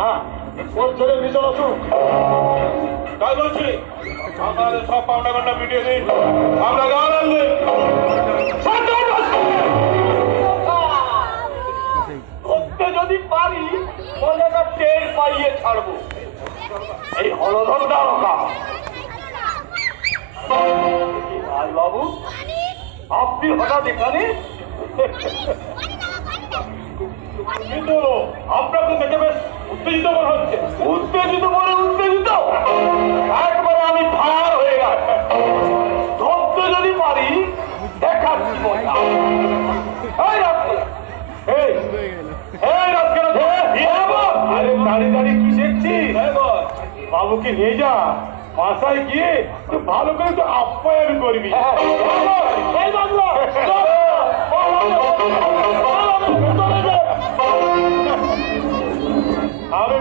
হ্যাঁ ওর ছেলে ভিতর আসুক। তাই বলছি আমাদের সব পাওনা গান্ডা মিটিয়ে দিন, আমরা গান আনবে। করতে যদি পারি মজাটা টের পাইয়ে ছাড়বো। এই হলধর দ্বারকা বাবু, আপনি হঠাৎ এখানে? কিন্তু আপনাকে দেখে বেশ উত্তেজিত মনে হচ্ছে। উত্তেজিত মনে উত্তেজিত একবারে আমি ভার হয়ে গেছে। ধরতে যদি পারি দেখাচ্ছি মজা। আরে দাঁড়িয়ে দাঁড়িয়ে কি দেখছি? বাবুকে নিয়ে যা, বাসায় গিয়ে ভালো করে তো আপ্যায়ন করবি। আমি